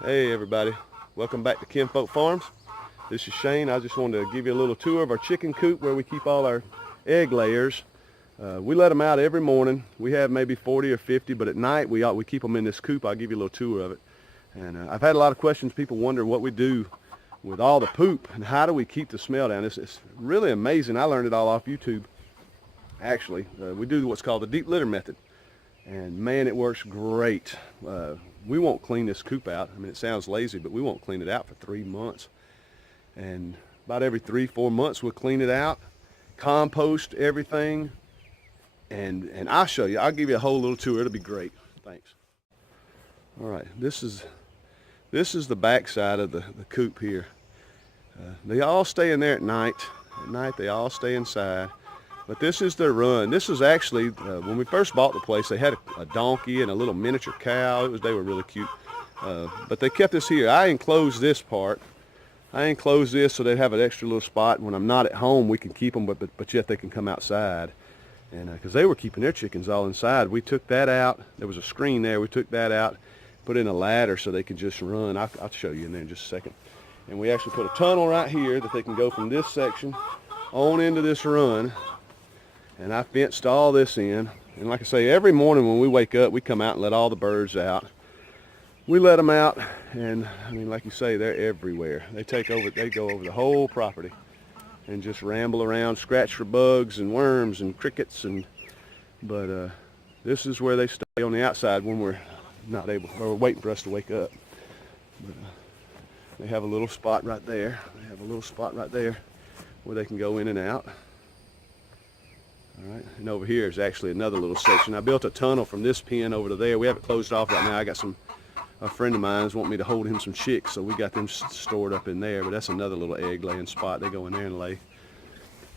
Hey everybody, welcome back to Kinfolk Farms. This is Shane. I just wanted to give you a little tour of our chicken coop where we keep all our egg layers. We let them out every morning. We have maybe 40 or 50, but at night we keep them in this coop. I'll give you a little tour of it. And I've had a lot of questions. People wonder what we do with all the poop and how do we keep the smell down. It's really amazing. I learned it all off YouTube. Actually, we do what's called the deep litter method. And man, it works great. We won't clean this coop out. I mean, it sounds lazy, but we won't clean it out for 3 months. And about every 3-4 months, we'll clean it out, compost everything, and I'll show you. I'll give you a whole little tour. It'll be great. Thanks. All right, this is the back side of the coop here. They all stay in there at night. At night, they all stay inside. But this is their run. This is actually, when we first bought the place, they had a donkey and a little miniature cow. They were really cute. But they kept this here. I enclosed this part. I enclosed this so they'd have an extra little spot. When I'm not at home, we can keep them, but yet they can come outside. And because they were keeping their chickens all inside, we took that out. There was a screen there. We took that out, put in a ladder so they could just run. I'll show you in there in just a second. And we actually put a tunnel right here that they can go from this section on into this run. And I fenced all this in. And like I say, every morning when we wake up, we come out and let all the birds out. We let them out, and I mean, like you say, they're everywhere. They go over the whole property and just ramble around, scratch for bugs and worms and crickets. But this is where they stay on the outside when we're not able, or waiting for us to wake up. But, they have a little spot right there. They have a little spot right there where they can go in and out. All right, and over here is actually another little section. I built a tunnel from this pen over to there. We have it closed off right now. I got a friend of mine's want me to hold him some chicks, so we got them stored up in there. But that's another little egg laying spot. They go in there and lay.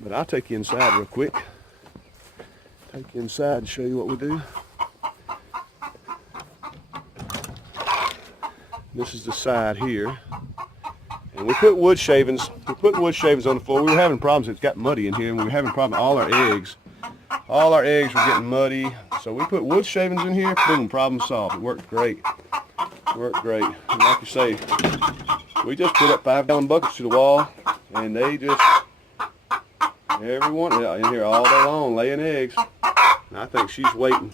But I'll take you inside real quick. Take you inside and show you what we do. This is the side here. And we put wood shavings. We put wood shavings on the floor. We were having problems. It got muddy in here, and we were having problems. All our eggs were getting muddy. So we put wood shavings in here. Boom, problem solved. It worked great. Worked great. And like you say, we just put up 5-gallon buckets to the wall, and they just, everyone in here all day long laying eggs. And I think she's waiting.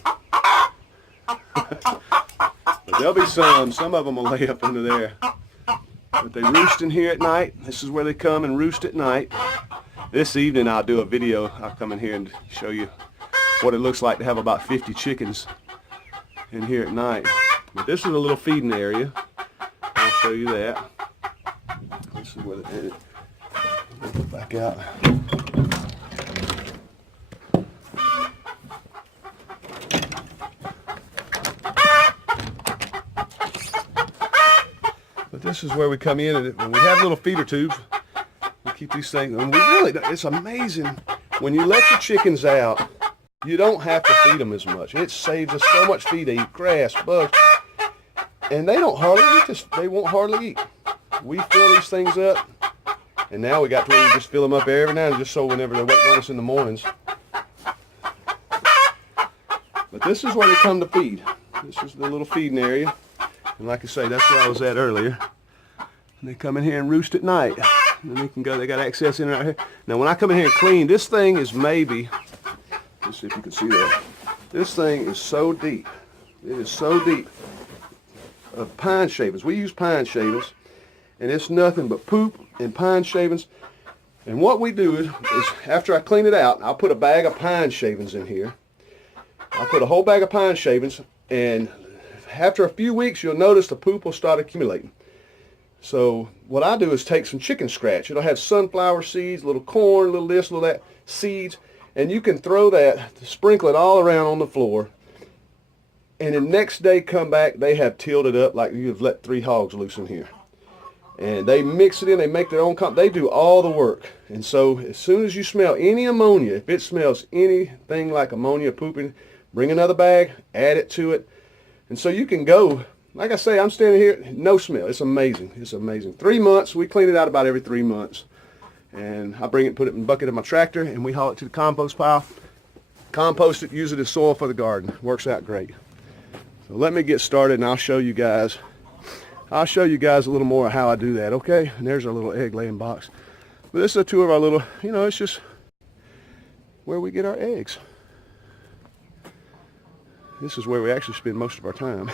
But there'll be some of them will lay up under there. But they roost in here at night. This is where they come and roost at night. This evening I'll do a video. I'll come in here and show you what it looks like to have about 50 chickens in here at night. But this is a little feeding area. I'll show you that. This is where it go back out. But this is where we come in, and we have little feeder tubes. We keep these things, and it's amazing. When you let your chickens out, you don't have to feed them as much. It saves us so much feed. They eat grass, bugs, and they don't hardly eat. They won't hardly eat. We fill these things up, and now we got to where we just fill them up every now and then, just so whenever they're waiting on us in the mornings. But this is where they come to feed. This is the little feeding area. And like I say, that's where I was at earlier. And they come in here and roost at night. And they can go, they got access in right here. Now when I come in here and clean, this thing is maybe, let's see if you can see that. This thing is so deep. It is so deep. Of pine shavings. We use pine shavings. And it's nothing but poop and pine shavings. And what we do is after I clean it out, I'll put a bag of pine shavings in here. I'll put a whole bag of pine shavings, and after a few weeks, you'll notice the poop will start accumulating. So what I do is take some chicken scratch. It'll have sunflower seeds, a little corn, a little this, a little that, seeds, and you can throw that, sprinkle it all around on the floor, and the next day come back, they have tilled it up like you've let 3 hogs loose in here. And they mix it in, they make their own they do all the work. And so as soon as you smell any ammonia, if it smells anything like ammonia pooping, bring another bag, add it to it. And so you can go, like I say, I'm standing here, no smell. It's amazing. It's amazing. 3 months, we clean it out about every 3 months. And I bring it, put it in a bucket of my tractor, and we haul it to the compost pile. Compost it, use it as soil for the garden. Works out great. So let me get started, and I'll show you guys I'll show you guys a little more of how I do that, okay? And there's our little egg laying box. But this is a tour of our little, it's just where we get our eggs. This is where we actually spend most of our time.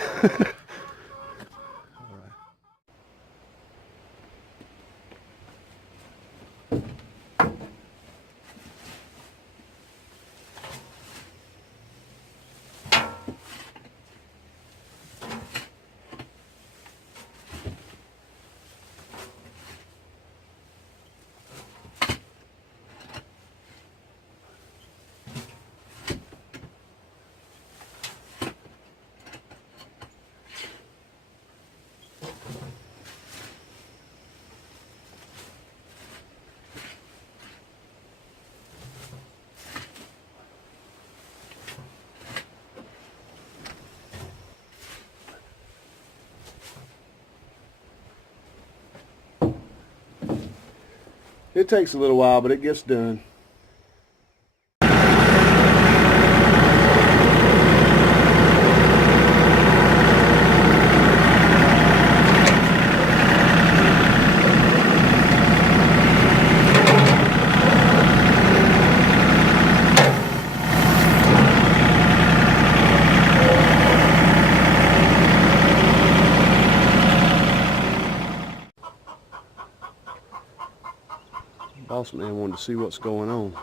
It takes a little while, but it gets done. Boss man wanted to see what's going on.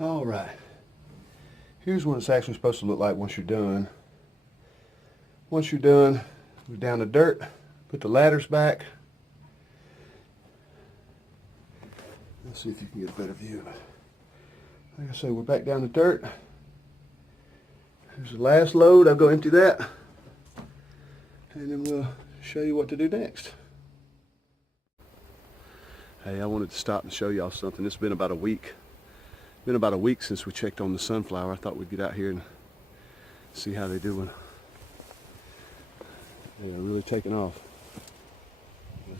All right. Here's what it's actually supposed to look like once you're done. Once you're done, we're down to dirt, put the ladders back. Let's see if you can get a better view of it. Like I say, we're back down to dirt. Here's the last load. I'll go empty that. And then we'll show you what to do next. Hey, I wanted to stop and show y'all something. It's been about a week. Been about a week since we checked on the sunflower. I thought we'd get out here and see how they're doing. They are really taking off.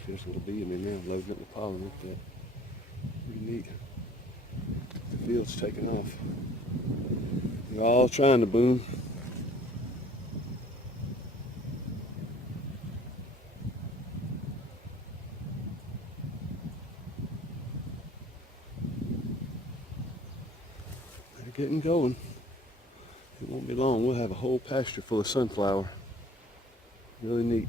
There's a little bee in there now, loading up the pollen. Look at that. Pretty neat. The field's taking off. They're all trying to boom. They're getting going. It won't be long. We'll have a whole pasture full of sunflower. Really neat.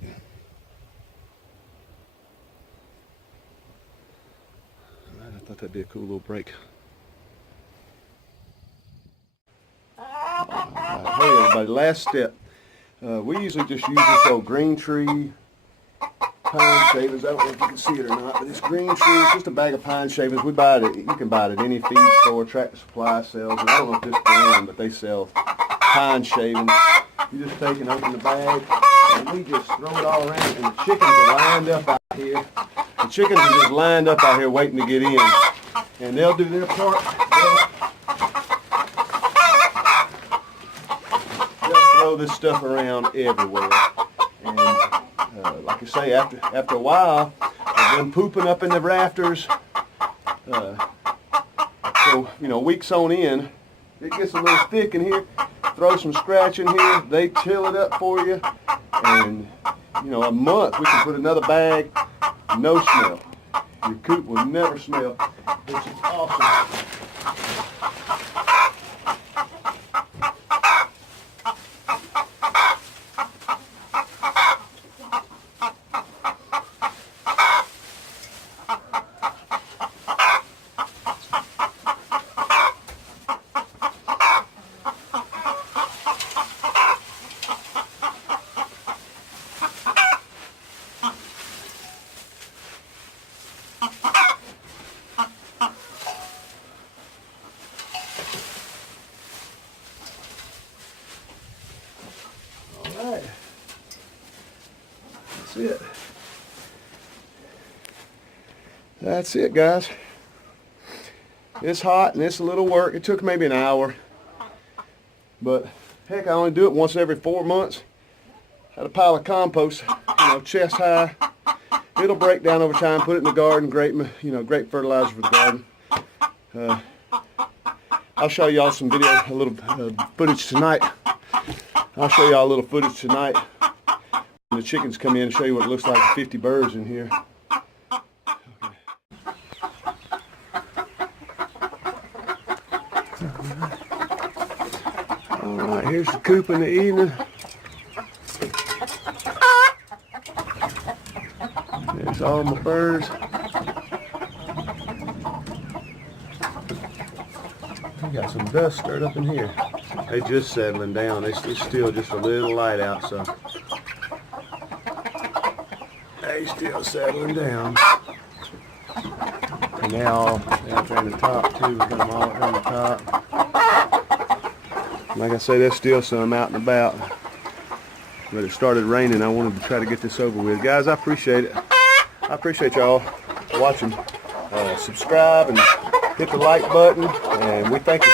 I thought that'd be a cool little break. Right, hey everybody, last step. We usually just use this old green tree pine shavings. I don't know if you can see it or not, but this green tree, it's just a bag of pine shavings. We buy it, you can buy it at any feed store, Tractor Supply sells, and I don't know if this brand, but they sell pine shavings. You just take and open the bag, and we just throw it all around, and the chickens are lined up out here. The chickens are just lined up out here waiting to get in, and they'll do their part. They'll throw this stuff around everywhere, and like I say, after a while, they've been pooping up in the rafters. So weeks on in, it gets a little thick in here. Throw some scratch in here. They till it up for you, and a month we can put another bag. No smell. Your coop will never smell. It's awesome. Alright, that's it. That's it, guys. It's hot and it's a little work. It took maybe an hour, but heck, I only do it once every 4 months. Had a pile of compost, chest high. It'll break down over time. Put it in the garden. Great, great fertilizer for the garden. I'll show y'all some video, a little footage tonight. I'll show y'all a little footage tonight when the chickens come in and show you what it looks like with 50 birds in here. All right, here's the coop in the evening. There's all my birds. We got some dust stirred up in here. They just settling down. It's still just a little light out, so they still settling down. And now they're in the top too. We got them all up on the top. Like I say, there's still some out and about. But it started raining. I wanted to try to get this over with. Guys, I appreciate it. I appreciate y'all watching. Subscribe and hit the like button, and we thank you.